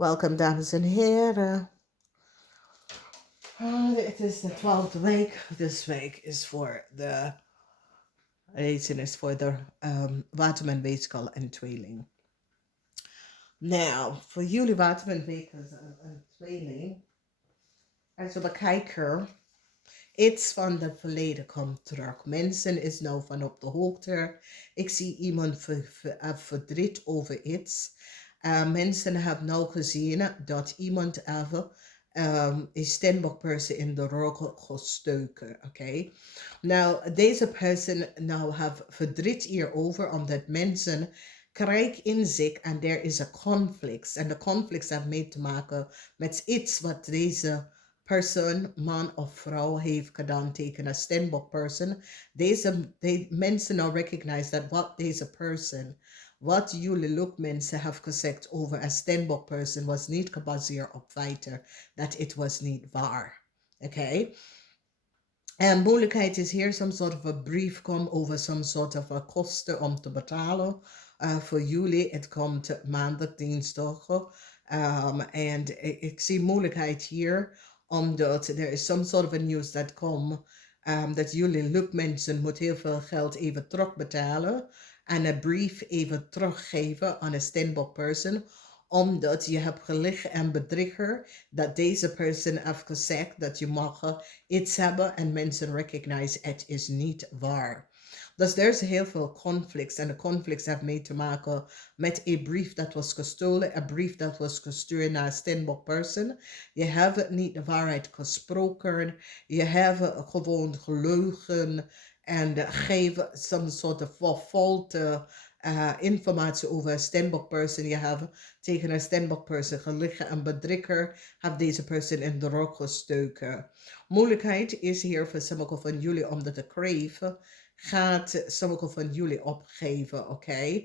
Welkom dames en heren. Het is de 12e week. This week is voor de Lezing is voor de WATERMAN WEEGSCHAAl en tweeling. Nou, voor jullie WATERMAN WEEGSCHAAl en tweeling. Als we bekijken, iets van het verleden komt terug. Mensen is nou van op de hoogte. Ik zie iemand verdriet over iets. Mensen hebben nou gezien dat iemand even een steenbokperson in de rug gestoken. Oké. Nou, deze persoon nou heeft verdriet hierover omdat mensen krijgen in zich en er is een conflict. En de conflict heeft mee te maken met iets wat deze persoon, man of vrouw, heeft gedaan tegen een steenbokperson. Deze mensen nou recognize dat wat deze persoon, wat jullie mensen hebben gezegd over een steenbokperson was niet gebaseerd op feiten, dat het was niet waar. Oké? En moeilijkheid is hier some sort of a brief come over some sort of a kosten om te betalen. Voor jullie, het komt maandag, dinsdag. En ik zie moeilijkheid hier, omdat er is some sort of a news dat komt, dat jullie mensen moet heel veel geld even terugbetalen en een brief even teruggeven aan een steenbok person, omdat je hebt gelicht en bedrieger dat deze persoon heeft gezegd dat je mag iets hebben en mensen recognize het is niet waar. Dus er is heel veel conflicts en de conflicts hebben mee te maken met een brief dat was gestolen, een brief dat was gestuurd naar een steenbok person. Je hebt niet de waarheid gesproken, je hebt gewoon gelogen en geven some sort of falte informatie over een steenbok person. Je hebt tegen een steenbok person gelicht en bedrieger heeft deze persoon in de rug gestoken. Moeilijkheid is hier voor sommige van jullie omdat de crave gaat sommige van jullie opgeven, oké?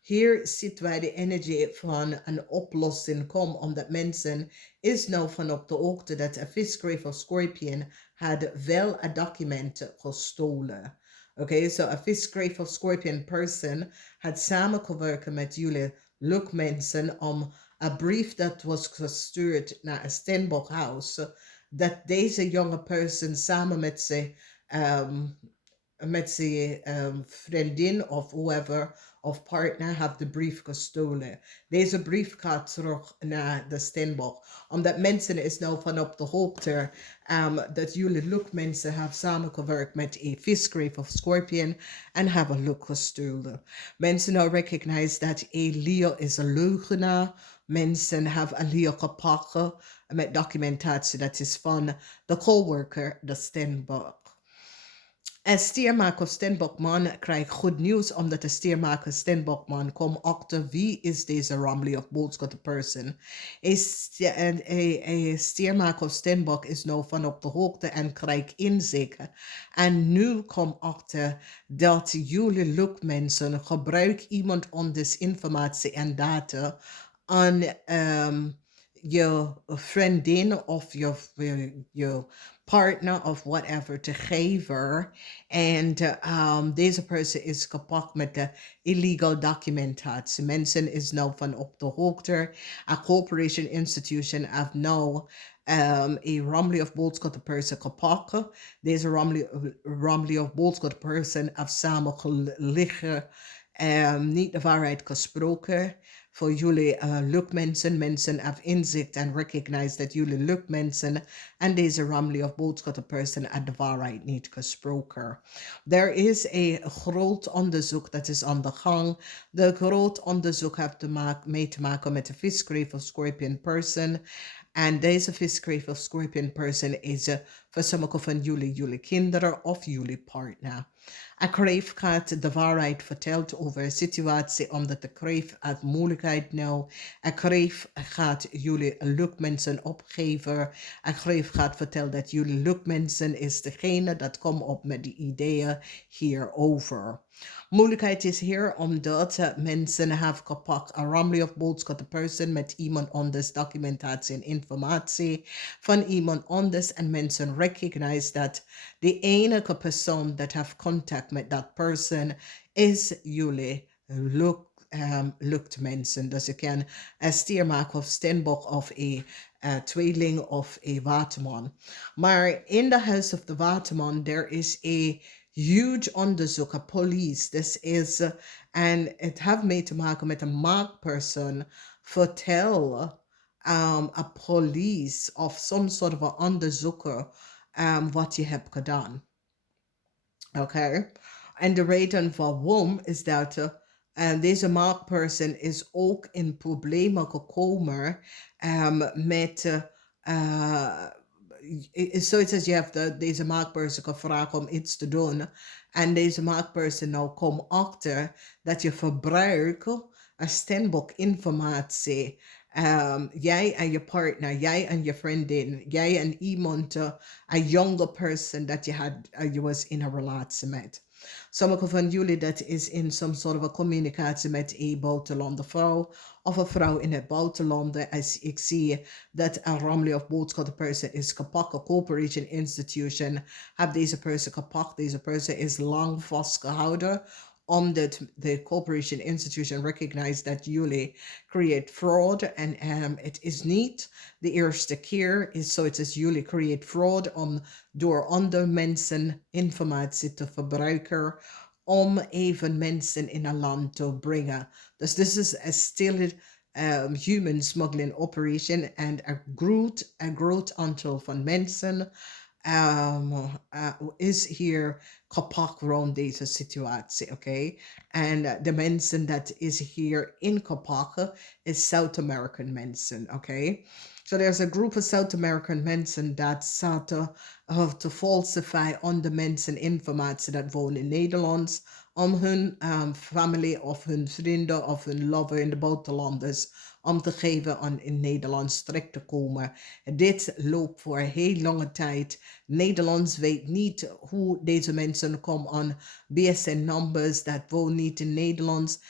Hier zitten wij de energie van een oplossing komen, omdat mensen is nou van op de hoogte dat een visgrave of scorpion had wel een document gestolen. Oké, so een visgrave of scorpion person had samengewerkt met jullie mensen om een brief dat was gestuurd naar een Steenbok House, dat deze jonge person samen met zijn vriendin of whoever of partner heeft de brief gestolen. Deze brief gaat terug naar de Steenbok. Omdat mensen is nou van op de hoogte dat jullie mensen hebben samengewerkt met een visgrave of scorpion en hebben look gestolen. Mensen nou recognize dat een Leo is een leugenaar. Mensen hebben een Leo gepakt met documentatie dat is van de coworker, de Steenbok. En stiermaker Steenbokman krijgt goed nieuws omdat de stiermaker Steenbokman komt achter wie is deze Romley of boodschap person. Een stiermaker Steenbok is nou van op de hoogte en krijgt inzicht. En nu komt achter dat jullie mensen gebruiken iemand onder informatie en data aan je vriendin of je partner of whatever te geven. En deze persoon is gepakt met de illegal documentatie. Mensen is nou van op de hoogte. A corporation institution have now a Romley of boodschap person gepakt. Deze Romley of boodschap person heeft samen liggen. Niet de waarheid gesproken. Voor jullie mensen have inzicht en recognize dat jullie mensen en deze Romley of boodschap person uit de waarheid niet gesproken. Er is een groot onderzoek dat is aan de gang. De groot onderzoek heeft mee te maken met de visgrave of scorpion person. En deze visgrave of scorpion person is voor sommige van jullie kinderen of jullie partner. Een kreef gaat de waarheid vertelt over een situatie omdat de kreef uit moeilijkheid nou. Een kreef gaat jullie mensen opgeven. Een kreef gaat vertellen dat jullie mensen is degene dat komt op met die ideeën hierover. Moeilijkheid is hier omdat mensen hebben gepakt een Romley of boodschap person met iemand anders documentatie en informatie van iemand anders en mensen recognize dat de enige persoon dat heeft contact met dat person is jullie lukt mensen. Dus je kan een stier maken of steenbok of een tweeling of een waterman. Maar in the house of the waterman, there is a huge onderzoek, a police. This is, en het heeft mee te maken met een maakperson. Vertel a police of some sort of a onderzoeker wat je hebt gedaan. Oké. En de reden waarom is dat deze maakperson is ook in problemen gekomen met zoiets als je hebt deze maakperson gevraagd om iets te doen en deze maakperson nou komt achter dat je verbruikt een steenbok informatie. Jij en je partner, jij en je vriendin, jij en iemand, een younger person dat je was in een relatie met. Sommige van jullie dat is in some sort of a communicatie met een buitenlandse vrouw of een vrouw in het buitenland. Als ik zie dat een ramli of boodschappenperson is gepakt, een corporation institution, heb deze persoon gepakt. Deze persoon is lang vastgehouden omdat the corporation institution recognized that jullie create fraud en het is niet de eerste keer is zoiets als jullie create fraud om door andere mensen informatie te verbruiken om even mensen in een land te brengen. Dus this is a still human smuggling operation and a groot aantal van mensen is hier gepakt rond deze situatie, oké? En de mensen dat is hier ingepakt is South American mensen, oké? So there's a group of South American mensen dat zaten te falsify onder mensen informatie dat wonen in Nederland om hun familie of hun vrienden of hun lover in de buitenlanders om te geven aan in Nederlands terecht te komen. Dit loopt voor een heel lange tijd. Nederlands weet niet hoe deze mensen komen aan BSN-nummers. Dat woont niet in Nederland.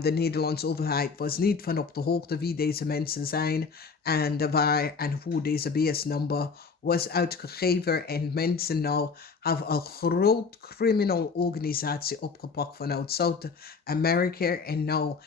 De Nederlandse overheid was niet van op de hoogte wie deze mensen zijn en waar en hoe deze BS-nummer was uitgegeven. En mensen nou hebben een groot criminal organisatie opgepakt vanuit Zuid-Amerika en nou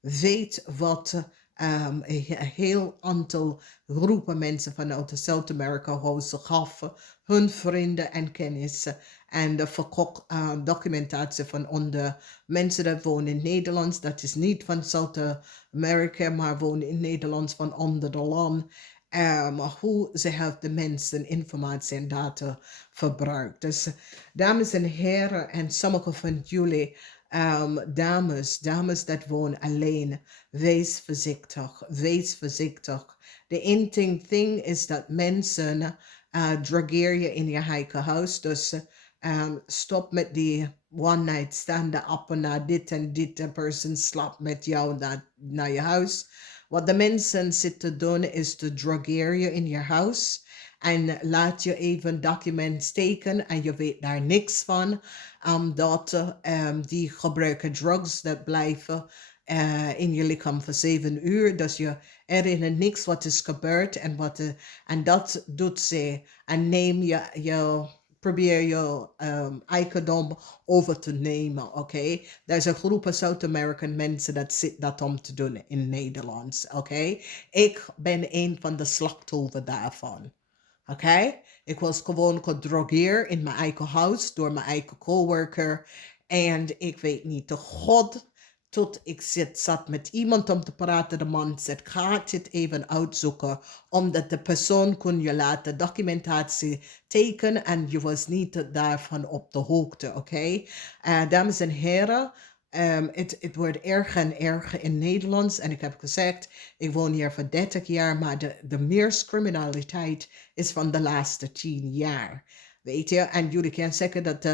weet wat een heel aantal groepen mensen vanuit Zuid-Amerika huizen gaven, hun vrienden en kennissen en de verkocht documentatie van onder mensen dat wonen in Nederland. Dat is niet van Zuid-Amerika, maar wonen in Nederland van onder de land. Hoe ze hebben de mensen informatie en data verbruikt. Dus dames en heren en sommige van jullie dames dat wonen alleen, wees voorzichtig, wees voorzichtig. De één ding is dat mensen drageer je in je eigen huis, dus stop met die one night stand op en na dit en dit, een person slaapt met jou naar je huis. Wat de mensen zitten doen is te drageren je in je huis en laat je even document steken en je weet daar niks van. Omdat die gebruiken drugs dat blijven in je lichaam voor 7 uur. Dus je herinnert niks wat is gebeurd en dat doet ze. En probeer je eigendom over te nemen, oké? Er is een groep South-American mensen dat zit dat om te doen in Nederland, oké? Ik ben een van de slachtoffers daarvan, oké? Ik was gewoon gedrogeerd in mijn eigen huis door mijn eigen coworker en ik weet niet de god tot ik zat met iemand om te praten. De man zegt, ga dit even uitzoeken. Omdat de persoon kon je laten documentatie tekenen en je was niet daarvan op de hoogte, oké? Dames en heren, het wordt erger en erger in Nederland. En ik heb gezegd, ik woon hier voor 30 jaar, maar de meerscriminaliteit is van de laatste 10 jaar. Weet je, en jullie kunnen zeggen dat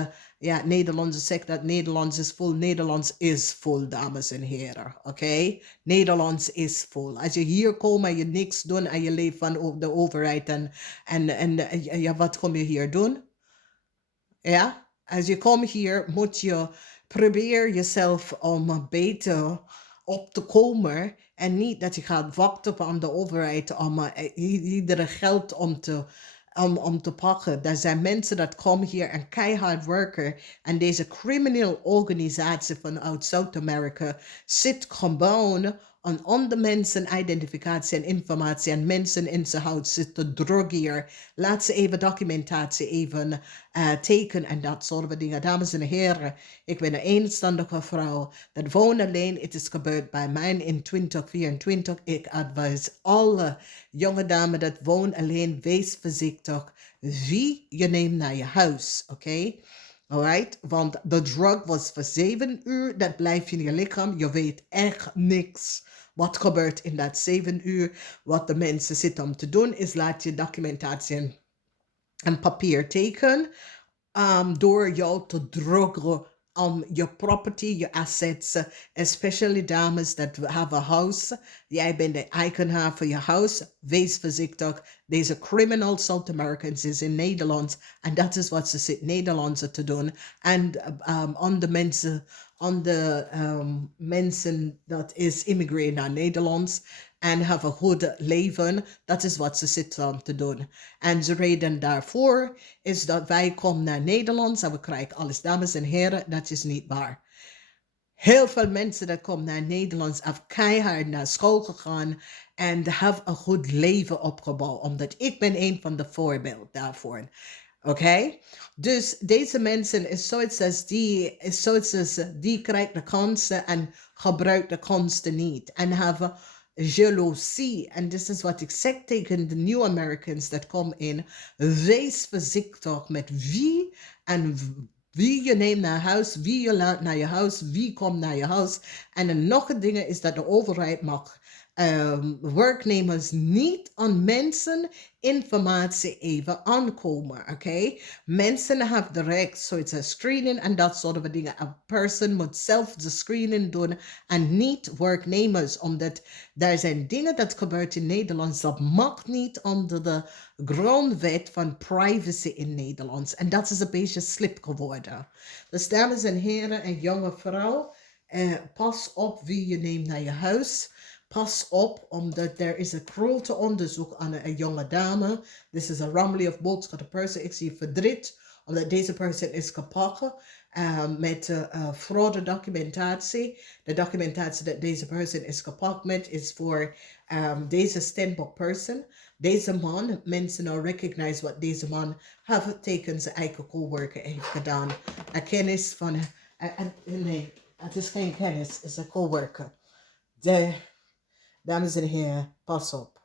Nederlanders zeggen dat Nederlands is vol. Nederlands is vol, dames en heren. Oké? Nederlands is vol. Als je hier komt en je niks doet en je leeft van de overheid en wat kom je hier doen? Ja? Als je komt hier, moet je proberen jezelf om beter op te komen en niet dat je gaat wachten op aan de overheid om iedere geld om te om te pakken. Er zijn mensen dat komen hier en keihard werken. En deze criminele organisatie vanuit Zuid-Amerika zit gewoon aan onder mensen identificatie en informatie en mensen in zijn hout zitten drogeren. Laat ze even documentatie even tekenen en dat soort dingen. Dames en heren, ik ben een eenstandige vrouw. Dat woont alleen. Het is gebeurd bij mij in 2024. Ik advise alle jonge dames dat woont alleen. Wees voorzichtig wie je neemt naar je huis. Oké? Alright? Want de drug was voor 7 uur. Dat blijft in je lichaam. Je weet echt niks. Wat gebeurt in dat 7 uur? Wat de mensen zitten om te doen is laat je documentatie en papier tekenen. Door jou te drukken om je property, je assets, especially dames that have a house. Jij bent de eigenaar van je huis. Wees voorzichtig. Deze criminal South Americans is in Nederland. En dat is wat ze zitten Nederlandse te doen. En on de mensen dat is immigreren naar Nederland en have een goed leven. Dat is wat ze zitten te doen. En de reden daarvoor is dat wij komen naar Nederland en we krijgen alles. Dames en heren, dat is niet waar. Heel veel mensen dat komen naar Nederland hebben keihard naar school gegaan en hebben een goed leven opgebouwd. Omdat ik ben een van de voorbeelden daarvoor. Oké? Dus deze mensen is zoiets als die krijgen de kansen en gebruiken de kansen niet. En hebben jaloezie. En dit is wat ik zeg tegen de New Americans dat komen in. Wees voorzichtig met wie en wie je neemt naar huis, wie je laat naar je huis, wie komt naar je huis. En nog een ding is dat de overheid mag werknemers niet aan mensen informatie even aankomen, oké? Mensen hebben de recht, zoiets als screening en dat soort dingen. Een person moet zelf de screening doen en niet werknemers, omdat er zijn dingen dat gebeurt in Nederland dat mag niet onder de grondwet van privacy in Nederland. En dat is een beetje slip geworden. Dus dames en heren en jonge vrouw, pas op wie je neemt naar je huis. Pas op, omdat er is een grote onderzoek aan een jonge dame. This is a family of boodschap. De persoon, ik zie verdriet, omdat deze persoon is gepakt met fraude documentatie. De documentatie dat deze persoon is gepakt met is voor deze standbook person. Deze man, mensen nou recognize wat deze man heeft tegen zijn eigen coworker heeft gedaan. Een kennis van, nee, het is geen kennis, het is een coworker. Dames en heren, pas op.